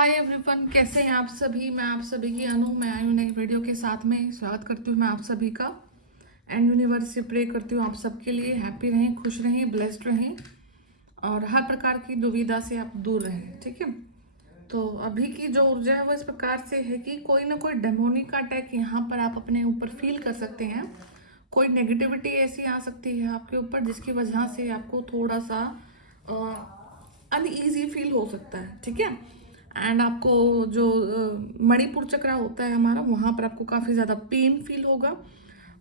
Hi everyone, कैसे हैं आप सभी। मैं आप सभी की अनु, मैं आई हूँ नई वीडियो के साथ में। स्वागत करती हूँ मैं आप सभी का। एंड यूनिवर्स से प्रे करती हूँ आप सबके लिए हैप्पी रहें, खुश रहें, ब्लेस्ड रहें और हर प्रकार की दुविधा से आप दूर रहें। ठीक है। तो अभी की जो ऊर्जा है वो इस प्रकार से है कि कोई ना कोई डेमोनिक का अटैक यहाँ पर आप अपने ऊपर फील कर सकते हैं। कोई नेगेटिविटी ऐसी आ सकती है आपके ऊपर जिसकी वजह से आपको थोड़ा सा अनईजी फील हो सकता है। ठीक है। एंड आपको जो मणिपुर चक्र होता है हमारा, वहाँ पर आपको काफ़ी ज़्यादा पेन फील होगा।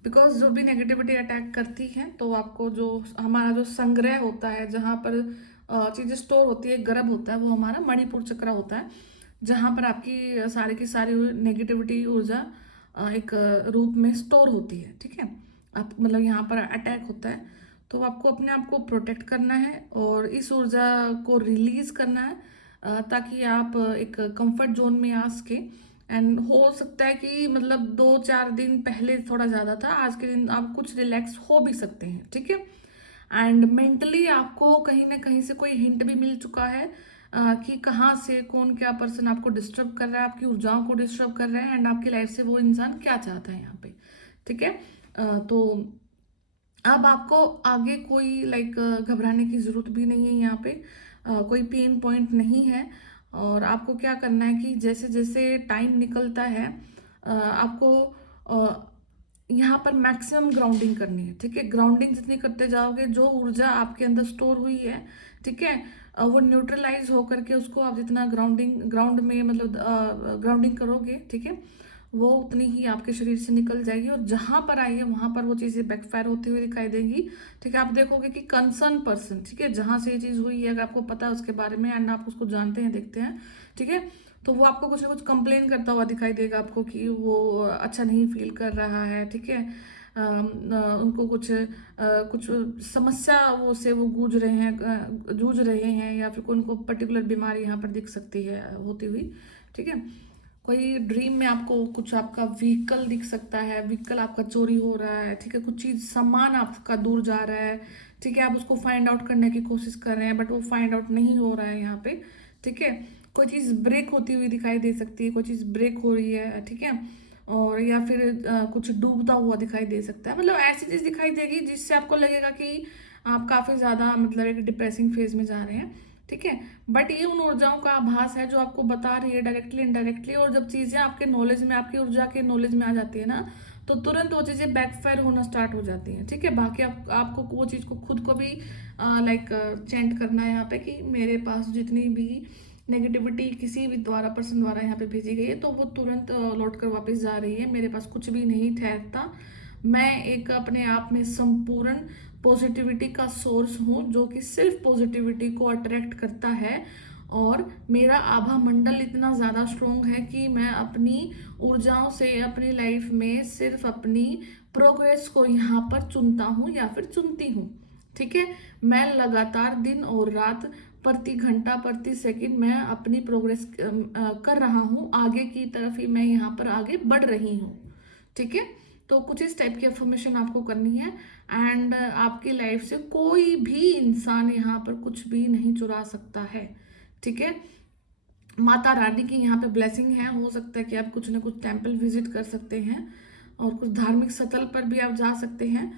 बिकॉज जो भी नेगेटिविटी अटैक करती है तो आपको जो हमारा जो संग्रह होता है, जहाँ पर चीज़ें स्टोर होती है, गर्भ होता है, वो हमारा मणिपुर चक्र होता है, जहाँ पर आपकी सारी की सारी नेगेटिविटी ऊर्जा एक रूप में स्टोर होती है। ठीक है। आप मतलब यहाँ पर अटैक होता है तो आपको अपने आप को प्रोटेक्ट करना है और इस ऊर्जा को रिलीज करना है, ताकि आप एक कंफर्ट जोन में आ सके। एंड हो सकता है कि मतलब 2-4 दिन पहले थोड़ा ज़्यादा था, आज के दिन आप कुछ रिलैक्स हो भी सकते हैं। ठीक है। एंड मेंटली आपको कहीं ना कहीं से कोई हिंट भी मिल चुका है कि कहाँ से कौन क्या पर्सन आपको डिस्टर्ब कर रहा है, आपकी ऊर्जाओं को डिस्टर्ब कर रहा है एंड आपकी लाइफ से वो इंसान क्या चाहता है यहाँ पे। ठीक है। तो अब आपको आगे कोई घबराने की ज़रूरत भी नहीं है यहाँ पे। कोई पेन पॉइंट नहीं है। और आपको क्या करना है कि जैसे जैसे टाइम निकलता है आपको यहाँ पर मैक्सिमम ग्राउंडिंग करनी है। ठीक है। ग्राउंडिंग जितनी करते जाओगे, जो ऊर्जा आपके अंदर स्टोर हुई है, ठीक है, वो न्यूट्रलाइज होकर के उसको आप जितना ग्राउंड में मतलब ग्राउंडिंग करोगे, ठीक है, वो उतनी ही आपके शरीर से निकल जाएगी और जहां पर आई है वहां पर वो चीज़ें बैकफायर होती हुई दिखाई देंगी। ठीक है। आप देखोगे कि कंसर्न पर्सन, ठीक है, जहां से ये चीज़ हुई है, अगर आपको पता है उसके बारे में एंड आप उसको जानते हैं, देखते हैं, ठीक है, तो वो आपको कुछ ना कुछ कंप्लेन करता हुआ दिखाई देगा आपको कि वो अच्छा नहीं फील कर रहा है। ठीक है। उनको कुछ समस्या वो जूझ रहे हैं, या फिर उनको पर्टिकुलर बीमारी यहाँ पर दिख सकती है होती हुई। ठीक है। कोई ड्रीम में आपको कुछ आपका व्हीकल दिख सकता है, व्हीकल आपका चोरी हो रहा है। ठीक है। कुछ चीज़ सामान आपका दूर जा रहा है। ठीक है। आप उसको फाइंड आउट करने की कोशिश कर रहे हैं बट वो फाइंड आउट नहीं हो रहा है यहाँ पे। ठीक है। कोई चीज़ ब्रेक होती हुई दिखाई दे सकती है, कोई चीज़ ब्रेक हो रही है। ठीक है। और या फिर कुछ डूबता हुआ दिखाई दे सकता है। मतलब ऐसी चीज़ दिखाई देगी जिससे आपको लगेगा कि आप काफ़ी ज़्यादा मतलब एक डिप्रेसिंग फेज में जा रहे हैं। ठीक है। बट ये उन ऊर्जाओं का आभास है जो आपको बता रही है डायरेक्टली इनडायरेक्टली। और जब चीज़ें आपके नॉलेज में, आपकी ऊर्जा के नॉलेज में आ जाती है ना, तो तुरंत वो चीज़ें बैकफायर होना स्टार्ट हो जाती हैं। ठीक है। बाकी आपको वो चीज़ को खुद को भी चेंट करना है यहाँ पे कि मेरे पास जितनी भी नेगेटिविटी किसी भी पर्सन द्वारा यहाँ पे भेजी गई है तो वो तुरंत लौट कर वापस जा रही है। मेरे पास कुछ भी नहीं ठहरता। मैं एक अपने आप में संपूर्ण पॉजिटिविटी का सोर्स हूँ जो कि सिर्फ पॉजिटिविटी को अट्रैक्ट करता है। और मेरा आभा मंडल इतना ज़्यादा स्ट्रोंग है कि मैं अपनी ऊर्जाओं से अपनी लाइफ में सिर्फ अपनी प्रोग्रेस को यहाँ पर चुनता हूँ या फिर चुनती हूँ। ठीक है। मैं लगातार दिन और रात, प्रति घंटा, प्रति सेकंड मैं अपनी प्रोग्रेस कर रहा हूँ। आगे की तरफ ही मैं यहाँ पर आगे बढ़ रही हूँ। ठीक है। तो कुछ इस टाइप की अफर्मेशन आपको करनी है। एंड आपकी लाइफ से कोई भी इंसान यहाँ पर कुछ भी नहीं चुरा सकता है। ठीक है। माता रानी की यहाँ पे ब्लेसिंग है। हो सकता है कि आप कुछ ना कुछ टेम्पल विजिट कर सकते हैं और कुछ धार्मिक स्थल पर भी आप जा सकते हैं,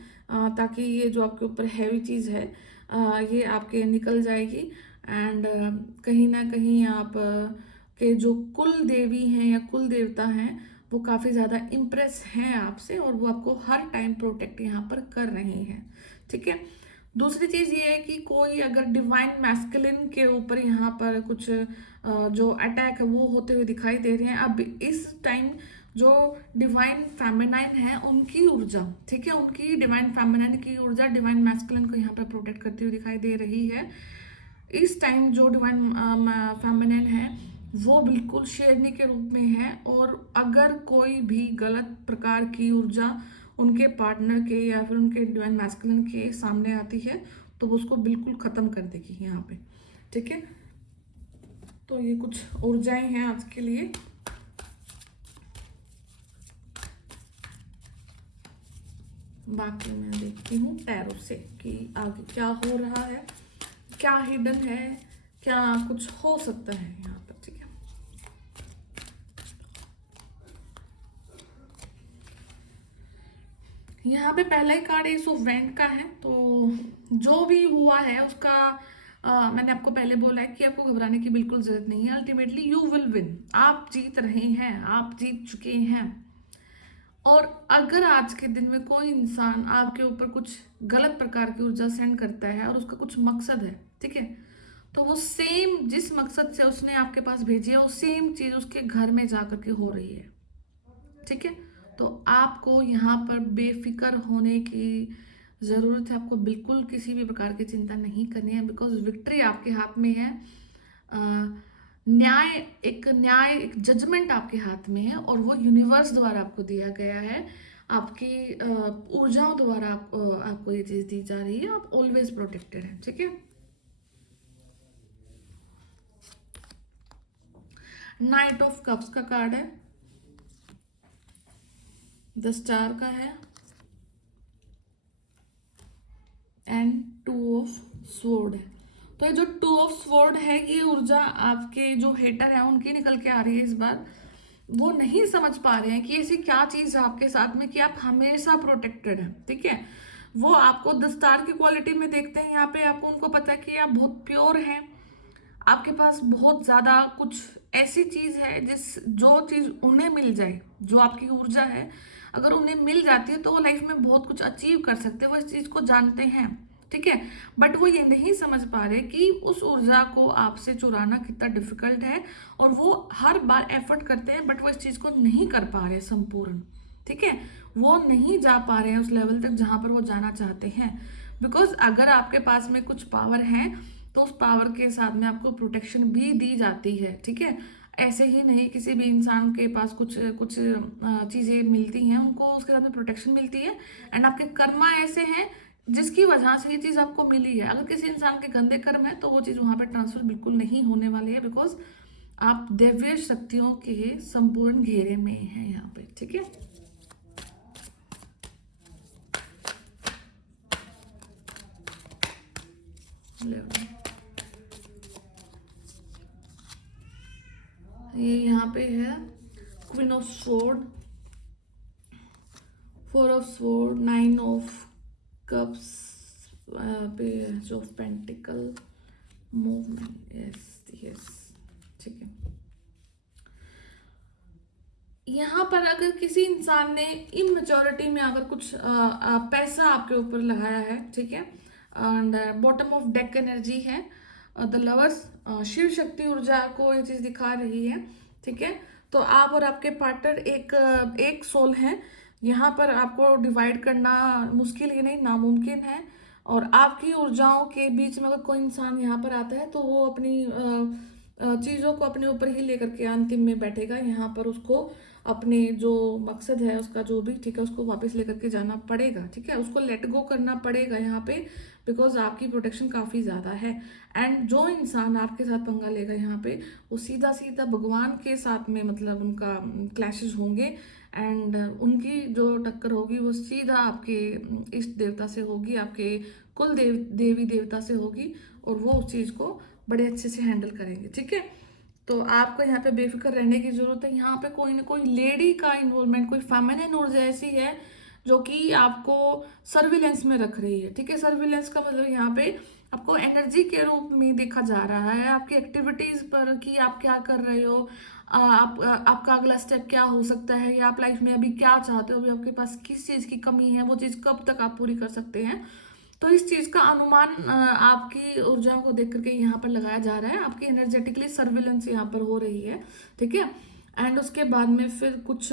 ताकि ये जो आपके ऊपर हैवी चीज़ है ये आपके निकल जाएगी। एंड कहीं ना कहीं आप के जो कुल देवी हैं या कुल देवता हैं वो काफ़ी ज़्यादा इम्प्रेस हैं आपसे और वो आपको हर टाइम प्रोटेक्ट यहाँ पर कर रहे हैं। ठीक है। दूसरी चीज़ ये है कि कोई अगर डिवाइन मैस्कुलिन के ऊपर यहाँ पर कुछ जो अटैक है वो होते हुए दिखाई दे रहे हैं। अब इस टाइम जो डिवाइन फेमिनाइन है उनकी ऊर्जा, ठीक है, उनकी डिवाइन फेमिनाइन की ऊर्जा डिवाइन मैस्कुलिन को यहाँ पर प्रोटेक्ट करती हुई दिखाई दे रही है। इस टाइम जो डिवाइन फेमिनिन है वो बिल्कुल शेरनी के रूप में है और अगर कोई भी गलत प्रकार की ऊर्जा उनके पार्टनर के या फिर उनके डिवाइन मैस्कुलिन के सामने आती है तो वो उसको बिल्कुल ख़त्म कर देगी यहाँ पे। ठीक है। तो ये कुछ ऊर्जाएं हैं आज के लिए। बाकी मैं देखती हूँ टैरो से कि आगे क्या हो रहा है, क्या हिडन है, क्या कुछ हो सकता है यहाँ पर। ठीक है। यहाँ पे पहला ही कार्ड एस ऑफ वैंड का है। तो जो भी हुआ है उसका मैंने आपको पहले बोला है कि आपको घबराने की बिल्कुल जरूरत नहीं है। अल्टीमेटली यू विल विन, आप जीत रहे हैं, आप जीत चुके हैं। और अगर आज के दिन में कोई इंसान आपके ऊपर कुछ गलत प्रकार की ऊर्जा सेंड करता है और उसका कुछ मकसद है, ठीक है, तो वो सेम जिस मकसद से उसने आपके पास भेजी है वो सेम चीज उसके घर में जाकर के हो रही है, ठीक है। तो आपको यहाँ पर बेफिक्र होने की ज़रूरत है, आपको बिल्कुल किसी भी प्रकार की चिंता नहीं करनी है, बिकॉज विक्ट्री आपके हाथ में है। अ, न्याय एक जजमेंट आपके हाथ में है और वो यूनिवर्स द्वारा आपको दिया गया है, आपकी ऊर्जाओं द्वारा आपको ये चीज़ दी जा रही है। आप ऑलवेज प्रोटेक्टेड हैं, ठीक है। नाइट ऑफ कप्स का कार्ड है, द स्टार का है, एंड टू ऑफ स्वॉर्ड है। तो ये जो टू ऑफ स्वॉर्ड है ये ऊर्जा आपके जो हेटर है उनकी निकल के आ रही है इस बार। वो नहीं समझ पा रहे हैं कि ऐसी क्या चीज है आपके साथ में कि आप हमेशा प्रोटेक्टेड हैं, ठीक है। वो आपको दस्तार की क्वालिटी में देखते हैं यहाँ पे, आपको उनको पता है कि आप बहुत प्योर हैं, आपके पास बहुत ज्यादा कुछ ऐसी चीज है जो चीज उन्हें मिल जाए, जो आपकी ऊर्जा है अगर उन्हें मिल जाती है तो वो लाइफ में बहुत कुछ अचीव कर सकते हैं, वो इस चीज को जानते हैं, ठीक है। बट वो ये नहीं समझ पा रहे कि उस ऊर्जा को आपसे चुराना कितना डिफिकल्ट है, और वो हर बार एफर्ट करते हैं बट वो इस चीज को नहीं कर पा रहे संपूर्ण, ठीक है। वो नहीं जा पा रहे हैं उस लेवल तक जहां पर वो जाना चाहते हैं। बिकॉज अगर आपके पास में कुछ पावर है तो उस पावर के साथ में आपको प्रोटेक्शन भी दी जाती है, ठीक है। ऐसे ही नहीं किसी भी इंसान के पास कुछ कुछ चीज़ें मिलती हैं उनको उसके साथ में प्रोटेक्शन मिलती है, एंड आपके कर्मा ऐसे हैं जिसकी वजह से ये चीज़ आपको मिली है। अगर किसी इंसान के गंदे कर्म है तो वो चीज़ वहाँ पे ट्रांसफर बिल्कुल नहीं होने वाली है, बिकॉज आप दिव्य शक्तियों के संपूर्ण घेरे में हैं यहाँ पे, ठीक है। ये यहाँ पे है queen of sword, four of sword, nine of cups, page of pentacle, movement, yes yes, ठीक है। यहाँ पर अगर किसी इंसान ने इमेच्योरिटी में अगर कुछ पैसा आपके ऊपर लगाया है, ठीक है, and bottom of deck energy है द लवर्स, शिव शक्ति ऊर्जा को ये चीज दिखा रही है, ठीक है। तो आप और आपके पार्टनर एक सोल हैं, यहाँ पर आपको डिवाइड करना मुश्किल ही नहीं नामुमकिन है। और आपकी ऊर्जाओं के बीच में अगर कोई इंसान यहाँ पर आता है तो वो अपनी चीज़ों को अपने ऊपर ही लेकर के अंतिम में बैठेगा, यहाँ पर उसको अपने जो मकसद है उसका जो भी, ठीक है, उसको वापस लेकर के जाना पड़ेगा, ठीक है, उसको लेट गो करना पड़ेगा यहाँ पे, बिकॉज आपकी प्रोटेक्शन काफ़ी ज़्यादा है। एंड जो इंसान आपके साथ पंगा लेगा यहाँ पे वो सीधा सीधा भगवान के साथ में मतलब उनका क्लैशेस होंगे, एंड उनकी जो टक्कर होगी वो सीधा आपके इष्ट देवता से होगी, आपके कुल देवी देवता से होगी, और वो उस चीज़ को बड़े अच्छे से हैंडल करेंगे, ठीक है। तो आपको यहाँ पे बेफिक्र रहने की जरूरत है। यहाँ पे कोई ना कोई लेडी का इन्वॉल्वमेंट, कोई फेमिनिन ऊर्जा ऐसी है जो कि आपको सर्विलेंस में रख रही है, ठीक है। सर्विलेंस का मतलब यहाँ पे आपको एनर्जी के रूप में देखा जा रहा है, आपकी एक्टिविटीज पर कि आप क्या कर रहे हो, आपका अगला स्टेप क्या हो सकता है, या आप लाइफ में अभी क्या चाहते हो, अभी आपके पास किस चीज़ की कमी है, वो चीज़ कब तक आप पूरी कर सकते हैं। तो इस चीज का अनुमान आपकी ऊर्जाओं को देख करके यहाँ पर लगाया जा रहा है, आपकी एनर्जेटिकली सर्विलेंस यहाँ पर हो रही है, ठीक है। एंड उसके बाद में फिर कुछ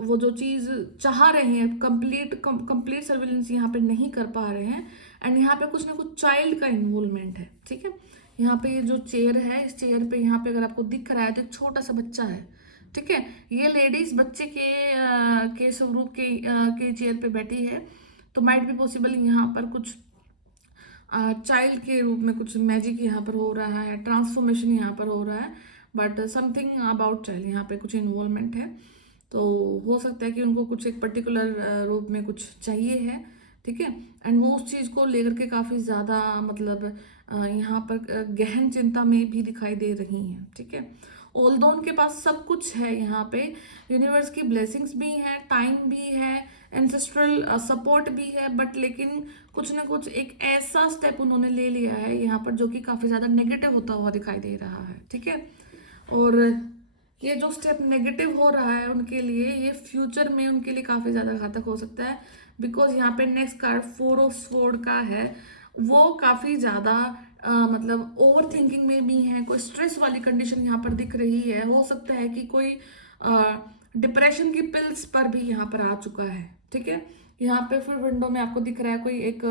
वो जो चीज चाह रहे हैं कंप्लीट सर्विलेंस यहाँ पे नहीं कर पा रहे हैं, एंड यहाँ पे कुछ ना कुछ चाइल्ड का इन्वॉल्वमेंट है, ठीक है। यहाँ पे ये जो चेयर है इस चेयर पे यहाँ पे अगर आपको दिख रहा है तो एक छोटा सा बच्चा है, ठीक है। ये लेडीज बच्चे के स्वरूप के चेयर पे बैठी है, तो माइट भी पॉसिबल यहाँ पर कुछ चाइल्ड के रूप में कुछ मैजिक यहाँ पर हो रहा है, ट्रांसफॉर्मेशन यहाँ पर हो रहा है, बट समथिंग अबाउट चाइल्ड यहाँ पे कुछ इन्वॉल्वमेंट है। तो हो सकता है कि उनको कुछ एक पर्टिकुलर रूप में कुछ चाहिए है, ठीक है। एंड वो उस चीज़ को लेकर के काफ़ी ज़्यादा मतलब यहाँ पर गहन चिंता में भी दिखाई दे रही हैं, ठीक है। ऑल्दो उनके पास सब कुछ है यहाँ पे, यूनिवर्स की ब्लेसिंग्स भी हैं, टाइम भी है, एंसेस्ट्रल सपोर्ट भी है, बट लेकिन कुछ ना कुछ एक ऐसा स्टेप उन्होंने ले लिया है यहाँ पर जो कि काफ़ी ज़्यादा नेगेटिव होता हुआ दिखाई दे रहा है, ठीक है। और ये जो स्टेप नेगेटिव हो रहा है उनके लिए, ये फ्यूचर में उनके लिए काफ़ी ज़्यादा घातक हो सकता है, बिकॉज यहाँ पे नेक्स्ट कार्ड 4 ऑफ स्वॉर्ड का है, वो काफ़ी ज़्यादा मतलब ओवर थिंकिंग में भी है, कोई स्ट्रेस वाली कंडीशन यहाँ पर दिख रही है, हो सकता है कि कोई डिप्रेशन की पिल्स पर भी यहाँ पर आ चुका है, ठीक है। यहाँ पे फिर विंडो में आपको दिख रहा है कोई एक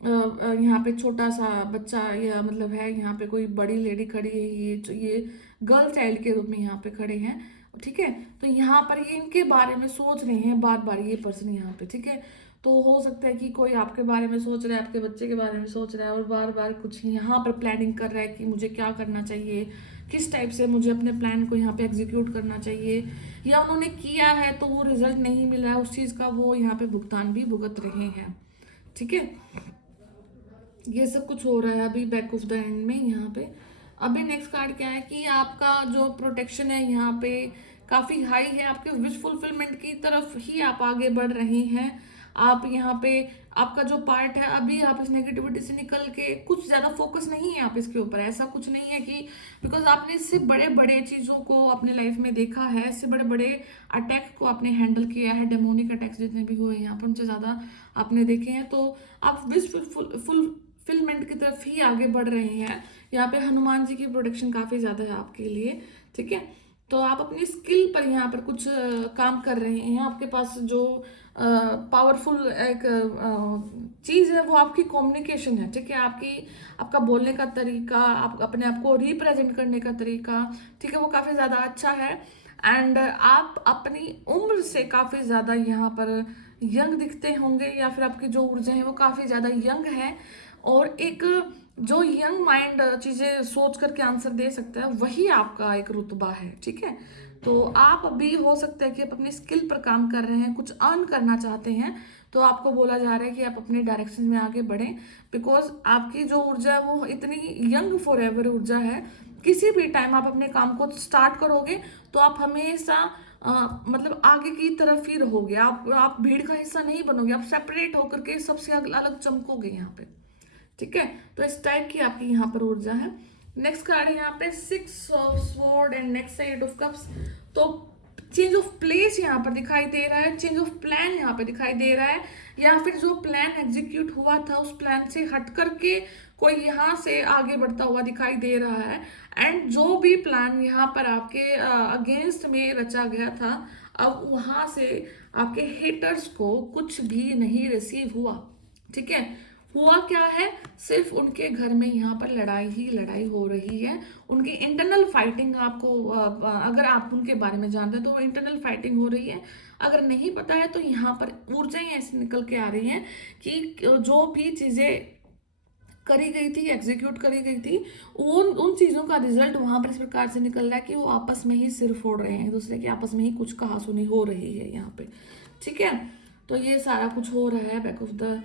यहाँ पे छोटा सा बच्चा, या मतलब है यहाँ पे कोई बड़ी लेडी खड़ी है, ये गर्ल चाइल्ड के रूप में यहाँ पे खड़े हैं, ठीक है। तो यहाँ पर ये इनके बारे में सोच रहे हैं बार बार ये पर्सन यहाँ पे, ठीक है। तो हो सकता है कि कोई आपके बारे में सोच रहा है, आपके बच्चे के बारे में सोच रहा है, और बार बार कुछ यहाँ पर प्लानिंग कर रहा है कि मुझे क्या करना चाहिए, किस टाइप से मुझे अपने प्लान को यहाँ पे एग्जीक्यूट करना चाहिए, या उन्होंने किया है तो वो रिजल्ट नहीं मिला है उस चीज़ का, वो यहाँ पे भुगतान भी भुगत रहे हैं, ठीक है। ये सब कुछ हो रहा है अभी बैक ऑफ द एंड में यहाँ पे। अभी नेक्स्ट कार्ड क्या है कि आपका जो प्रोटेक्शन है यहाँ पे काफ़ी हाई है, आपके विश फुलफिलमेंट की तरफ ही आप आगे बढ़ रहे हैं। आप यहाँ पे आपका जो पार्ट है, अभी आप इस नेगेटिविटी से निकल के कुछ ज़्यादा फोकस नहीं है आप इसके ऊपर, ऐसा कुछ नहीं है कि बिकॉज आपने इससे बड़े बड़े चीज़ों को अपने लाइफ में देखा है, इससे बड़े बड़े अटैक को आपने हैंडल किया है, डेमोनिक अटैक्स जितने भी हुए यहाँ पर उनसे ज़्यादा आपने देखे हैं, तो आप विश फुलफिलमेंट की तरफ ही आगे बढ़ रहे हैं। यहाँ पे हनुमान जी की प्रोटेक्शन काफ़ी ज़्यादा है आपके लिए, ठीक है। तो आप अपनी स्किल पर यहाँ पर कुछ काम कर रहे हैं, आपके पास जो पावरफुल एक चीज़ है वो आपकी कम्युनिकेशन है, ठीक है। आपका बोलने का तरीका, आप अपने आप को रिप्रेजेंट करने का तरीका, ठीक है, वो काफ़ी ज़्यादा अच्छा है। एंड आप अपनी उम्र से काफ़ी ज़्यादा यहाँ पर यंग दिखते होंगे, या फिर आपकी जो ऊर्जा है वो काफ़ी ज़्यादा यंग है, और एक जो यंग माइंड चीज़ें सोच करके आंसर दे सकता है, वही आपका एक रुतबा है, ठीक है। तो आप अभी हो सकता है कि आप अपनी स्किल पर काम कर रहे हैं, कुछ अर्न करना चाहते हैं, तो आपको बोला जा रहा है कि आप अपने डायरेक्शन में आगे बढ़ें, बिकॉज आपकी जो ऊर्जा है वो इतनी यंग फॉर एवर ऊर्जा है। किसी भी टाइम आप अपने काम को स्टार्ट करोगे तो आप हमेशा मतलब आगे की तरफ ही रहोगे, आप भीड़ का हिस्सा नहीं बनोगे, आप सेपरेट होकर के सबसे अलग चमकोगे यहाँ पे, ठीक है। तो इस टाइप की आपकी यहाँ पर ऊर्जा है। नेक्स्ट कार्ड है यहाँ पे 6 of sword and next 8 of cups. तो चेंज ऑफ प्लेस यहाँ पर दिखाई दे रहा है, चेंज ऑफ प्लान यहाँ पे दिखाई दे रहा है, या फिर जो प्लान एग्जीक्यूट हुआ था उस प्लान से हट करके कोई यहाँ से आगे बढ़ता हुआ दिखाई दे रहा है। एंड जो भी प्लान यहाँ पर आपके अगेंस्ट में रचा गया था, अब वहाँ से आपके हेटर्स को कुछ भी नहीं रिसीव हुआ, ठीक है। हुआ क्या है, सिर्फ उनके घर में यहाँ पर लड़ाई ही लड़ाई हो रही है, उनकी इंटरनल फाइटिंग, आपको अगर आप उनके बारे में जानते हैं तो इंटरनल फाइटिंग हो रही है, अगर नहीं पता है तो यहाँ पर ऊर्जाएं ऐसी निकल के आ रही हैं कि जो भी चीज़ें करी गई थी, एग्जीक्यूट करी गई थी, उन चीज़ों का रिजल्ट वहाँ पर इस प्रकार से निकल रहा है कि वो आपस में ही सिर फोड़ रहे हैं, दूसरे के आपस में ही कुछ कहासुनी हो रही है यहाँ पे, ठीक है। तो ये सारा कुछ हो रहा है बैक ऑफ द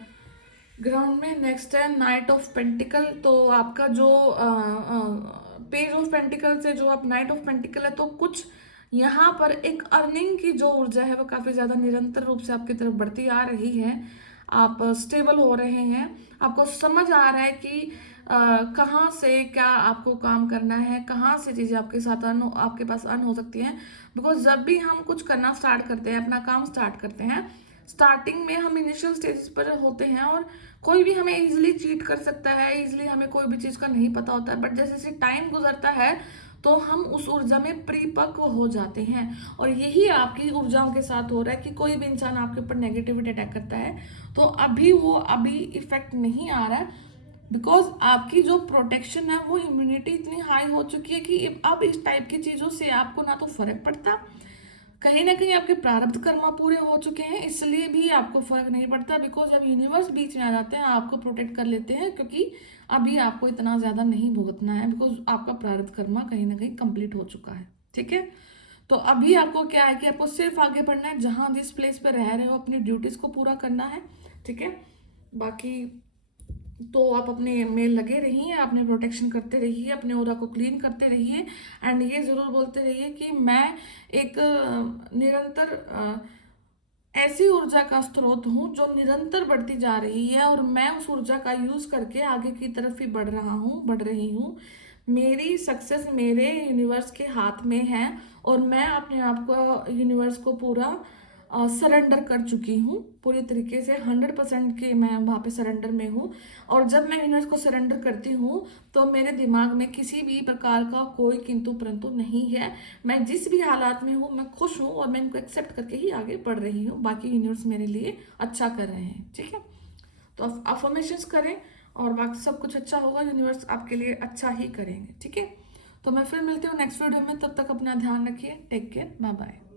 ग्राउंड में। नेक्स्ट है नाइट ऑफ पेंटिकल। तो आपका जो पेज ऑफ पेंटिकल से जो आप नाइट ऑफ पेंटिकल है, तो कुछ यहाँ पर एक अर्निंग की जो ऊर्जा है वो काफ़ी ज़्यादा निरंतर रूप से आपकी तरफ बढ़ती आ रही है, आप स्टेबल हो रहे हैं, आपको समझ आ रहा है कि कहाँ से क्या आपको काम करना है, कहाँ से चीज़ें आपके साथ आपके पास अर्न हो सकती हैं। बिकॉज जब भी हम कुछ करना स्टार्ट करते हैं, अपना काम स्टार्ट करते हैं, स्टार्टिंग में हम इनिशियल स्टेजेस पर होते हैं और कोई भी हमें इजीली चीट कर सकता है, इजीली हमें कोई भी चीज़ का नहीं पता होता है, बट जैसे जैसे टाइम गुजरता है तो हम उस ऊर्जा में परिपक्व हो जाते हैं। और यही आपकी ऊर्जाओं के साथ हो रहा है कि कोई भी इंसान आपके ऊपर नेगेटिविटी अटैक करता है तो अभी इफेक्ट नहीं आ रहा है, बिकॉज आपकी जो प्रोटेक्शन है वो इम्यूनिटी इतनी हाई हो चुकी है कि अब इस टाइप की चीज़ों से आपको ना तो फर्क पड़ता, कहीं ना कहीं आपके प्रारब्ध कर्मा पूरे हो चुके हैं, इसलिए भी आपको फर्क नहीं पड़ता, बिकॉज अब यूनिवर्स बीच में आ जाते हैं, आपको प्रोटेक्ट कर लेते हैं, क्योंकि अभी आपको इतना ज़्यादा नहीं भुगतना है, बिकॉज आपका प्रारब्ध कर्मा कहीं ना कहीं कंप्लीट हो चुका है, ठीक है। तो अभी आपको क्या है कि आपको सिर्फ आगे बढ़ना है, जहाँ जिस प्लेस पे रह रहे हो अपनी ड्यूटीज़ को पूरा करना है, ठीक है। बाकी तो आप अपने में लगे रहिए, अपने प्रोटेक्शन करते रहिए, अपने ऑरा को क्लीन करते रहिए एंड ये ज़रूर बोलते रहिए कि मैं एक निरंतर ऐसी ऊर्जा का स्रोत हूँ जो निरंतर बढ़ती जा रही है और मैं उस ऊर्जा का यूज़ करके आगे की तरफ ही बढ़ रहा हूँ, बढ़ रही हूँ। मेरी सक्सेस मेरे यूनिवर्स के हाथ में है और मैं अपने आप को यूनिवर्स को पूरा सरेंडर कर चुकी हूँ, पूरी तरीके से 100% के मैं वहाँ पे सरेंडर में हूँ। और जब मैं यूनिवर्स को सरेंडर करती हूँ तो मेरे दिमाग में किसी भी प्रकार का कोई किंतु परंतु नहीं है। मैं जिस भी हालात में हूँ मैं खुश हूँ और मैं इनको एक्सेप्ट करके ही आगे बढ़ रही हूँ। बाकी यूनिवर्स मेरे लिए अच्छा कर रहे हैं, ठीक है। तो अफर्मेशंस करें और बाकी सब कुछ अच्छा होगा, यूनिवर्स आपके लिए अच्छा ही करेंगे, ठीक है। तो मैं फिर मिलती हूँ नेक्स्ट वीडियो में, तब तक अपना ध्यान रखिए, टेक केयर, बाय बाय।